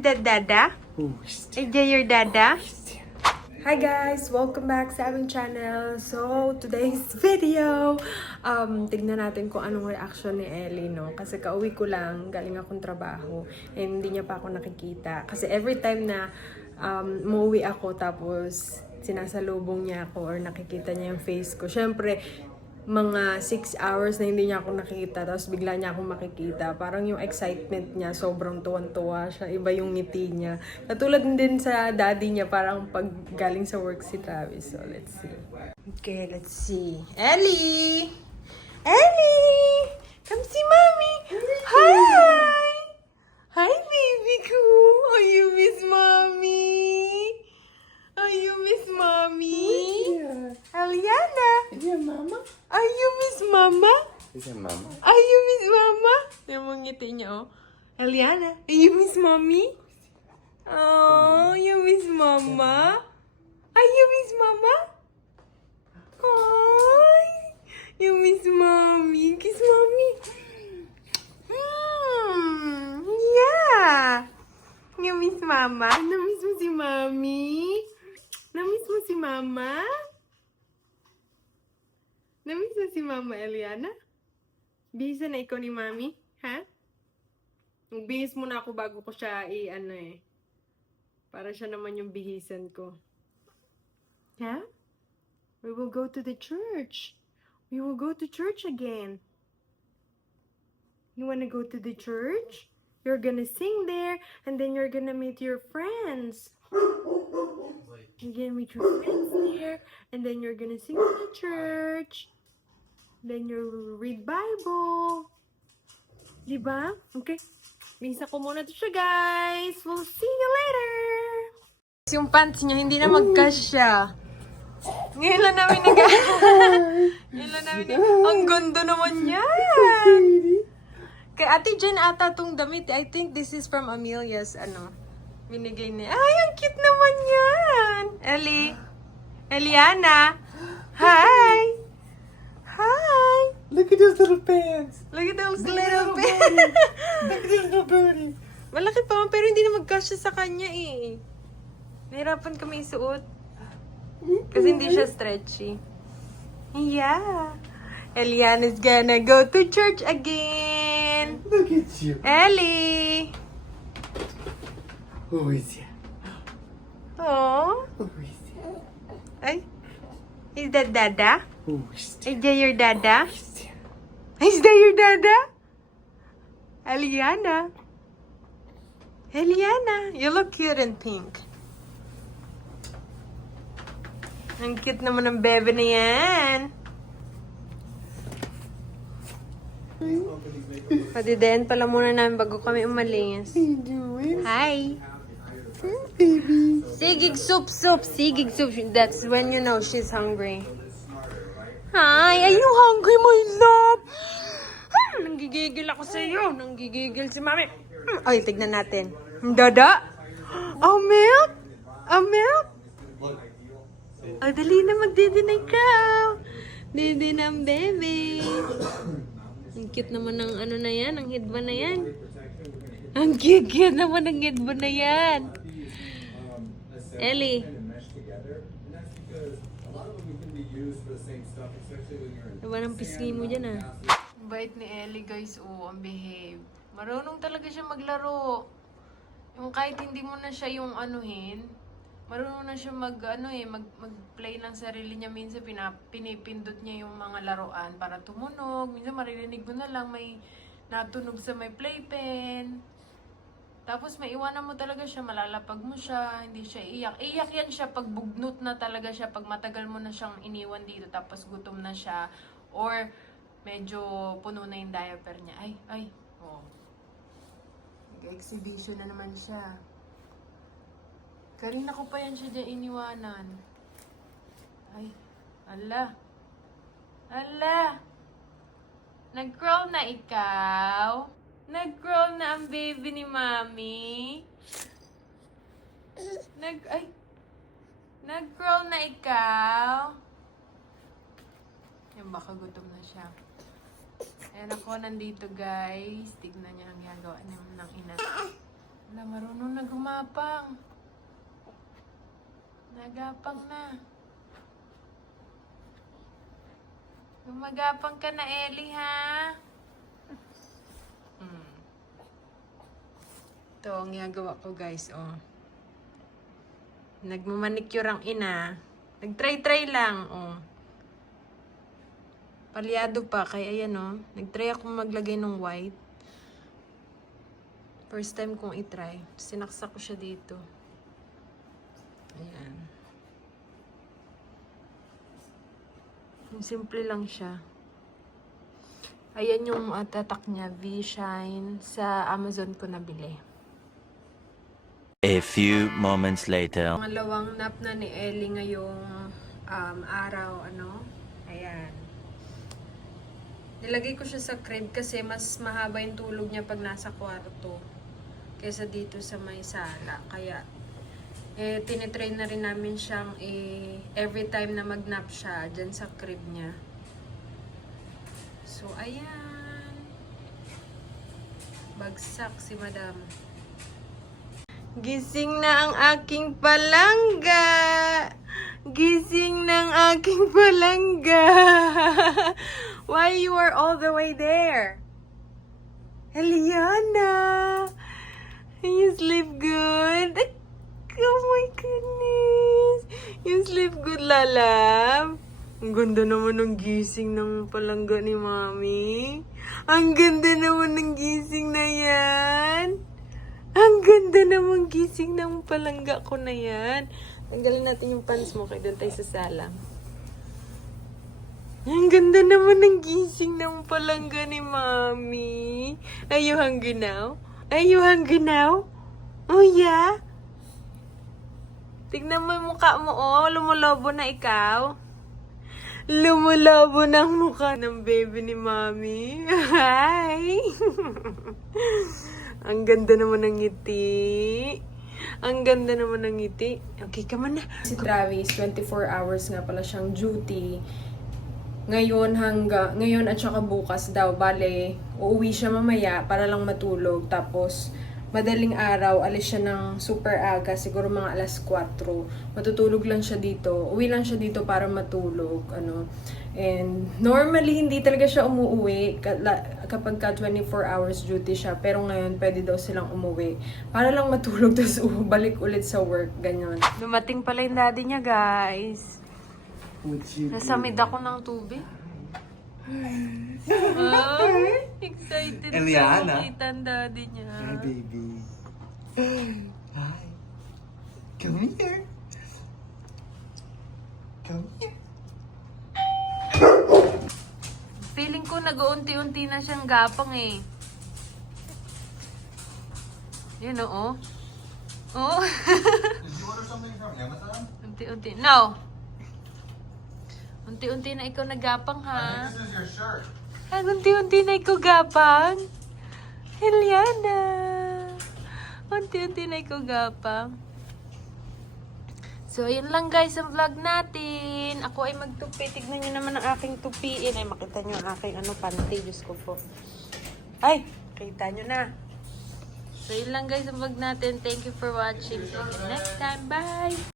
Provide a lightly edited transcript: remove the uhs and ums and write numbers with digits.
Is that Dada? Is that your Dada? Hi guys! Welcome back sa aming channel. So, today's video, tignan natin kung anong reaction ni Ellie, no? Kasi kauwi ko lang, galing akong trabaho, and hindi niya pa ako nakikita. Kasi every time na umuwi ako, tapos sinasalubong niya ako or nakikita niya yung face ko, syempre, mga 6 hours na hindi niya ako nakikita, tapos bigla niya ako makikita. Parang yung excitement niya, sobrang tuwan-tuwa siya. Iba yung ngiti niya. Katulad din sa daddy niya, parang pag galing sa work si Travis. So, let's see. Okay, let's see. Ellie! Ellie! Come see Mommy! Hi! Hi, baby ko! Oh, you miss Mommy? Oh, you miss Mommy? Eliana! Yeah, mama? Are you miss Mama? Is that mama? Are you miss Mama? Yung mga ngiti niya, oh. Eliana, are you miss Mommy? Oh, you miss Mama? Are you miss Mama? Oh, you miss Mommy. Kiss Mommy. Yeah. You miss Mama? Namiss mo si Mommy? Namiss mo si Mama? Namiss mo si Mama, Eliana? Bihisa na ikaw ni Mami? Ha? Bihis muna ako bago ko siya para siya naman yung bihisan ko. Ha? We will go to the church. We will go to church again. You wanna go to the church? You're gonna sing there, and then you're gonna meet your friends. You're gonna meet your friends there, and then you're gonna sing in the church. Then you read Bible. Diba? Okay. Bisa ko muna to siya, guys. We'll see you later. Yung pants niya, hindi na magkasya. Ngayon lang namin Ang ganda naman yan. Kay Ate Jen ata tong damit. I think this is from Amelia's, binigay niya. Ay, ang cute naman yan. Ellie. Eliana. Hi. Hi. Look at those little pants. Look at those little pants. Look at this little booty. Malaki pa man, pero hindi na magkasya sa kanya eh. Nahirapan kami isuot. Kasi hindi siya stretchy. Yeah. Eliana's gonna go to church again. Look at you. Ellie. Who is ya? Oh. Who is ya? Ay. Is that Dada? Who is ya? Is that your Dada? Who is ya? Is that your Dada? Eliana. Eliana, you look cute in pink. Ang cute naman ng bebe na yan. Padidayan pala muna namin bago kami umalis. What are you doing? Hi. Baby. Sigig soup. Sigig soup. That's when you know she's hungry. Hi, are you hungry, my love? Nanggigigil ako sa iyo. Nanggigigil si Mami. Ay, tignan natin. Dada? Oh, milk? Oh, milk? Oh, dali na magdidi na ikaw. Didi na ang baby. Ang cute naman ng na yan, ang headband na yan. Ang cute naman ng headband na yan. Ellie. Diba ng pisngi mo dyan ah? Bait ni Ellie guys, ang behave. Marunong talaga siya maglaro. Yung kahit hindi mo na siya yung anuhin, marunong na siya mag-play ng sarili niya. Minsan pinipindot niya yung mga laruan para tumunog. Minsan maririnig mo na lang may natunog sa may playpen. Tapos may iwanan mo talaga siya, malalapag mo siya, hindi siya iyak. Iyak yan siya pag bugnot na talaga siya, pag matagal mo na siyang iniwan dito, tapos gutom na siya, or medyo puno na yung diaper niya. Ay. Oh. Nag-exhibition na naman siya. Kanina ko pa yan siya dyan iniwanan. Ay, ala. Nag-crawl na ikaw? Nag-crawl na ang baby ni Mami? Nag-crawl na ikaw? Yan, baka gutom na siya. Ayan ako, nandito guys. Tignan niya ang ginagawa niya ng ina. Wala, marunong na gumapang. Nagapang na. Gumagapang ka na, Ellie, ha? Ito ang ginagawa ko, guys, oh. Nagmamanicure ang ina. Nagtry-try lang, oh. Palyado pa, kaya ayan, oh. Nagtry ako maglagay ng white. First time kong itry. Sinaksak ko siya dito. Ayan. Simple lang siya. Ayan yung tatak niya, V-Shine. Sa Amazon ko nabili. A few moments later. Pangalawang nap na ni Ellie ngayong araw, ano? Ayan. Nilagay ko siya sa crib kasi mas mahaba yung tulog niya pag nasa kwarto kaysa dito sa may sala. Kaya, tinitrain na rin namin siyang every time na mag-nap siya dyan sa crib niya. So, ayan. Bagsak si madam. Gising na ang aking palangga. Gising ng aking palangga. Why you are all the way there? Eliana, you sleep good? Oh my goodness. You sleep good, lalab? Ang ganda naman ng gising ng palangga ni Mami. Ang ganda naman ng gising na yan. Ang ganda naman gising ng palangga ko na yan. Tanggalin natin yung pants mo kaya doon tayo sa sala. Ang ganda naman ng gising ng palangga ni Mami. Are you hungry now? Are you hungry now? Oh yeah? Tignan mo yung mukha mo, oh. Lumulobo na ikaw. Lumulobo na ang mukha ng baby ni Mami. Hi! Ang ganda naman ng ngiti. Ang ganda naman ng ngiti. Okay ka man na. Si Travis, 24 hours nga pala siyang duty. Ngayon at saka bukas daw. Bale, uuwi siya mamaya para lang matulog. Tapos, madaling araw, alis siya ng super aga, siguro mga alas 4. Matutulog lang siya dito. Uwi lang siya dito para matulog. And normally, hindi talaga siya umuwi kapag ka 24 hours duty siya. Pero ngayon, pwede daw silang umuwi. Para lang matulog, tapos balik ulit sa work. Ganyan. Dumating pala yung daddy niya, guys. Nasamid ako ng tubig. Ay, excited Eliana. na makita ang daddy niya. Hi, baby. Hi. Come here. Come here. Feeling ko nag-uunti-unti na siyang gapang eh. Yun oo. Oh. Did you order something from Amazon? Unti-unti. No. Unti-unti na ikaw nagapang ha. This is your shirt. Unti-unti na ikaw gapang. Eliana. Unti-unti na ikaw gapang. So, ayun lang guys ang vlog natin. Ako ay magtupi. Tignan nyo naman ang aking tupiin. Ay, makita nyo ang aking panty. Diyos ko po. Ay, kita nyo na. So, yun lang guys ang vlog natin. Thank you for watching. See you next time. Bye!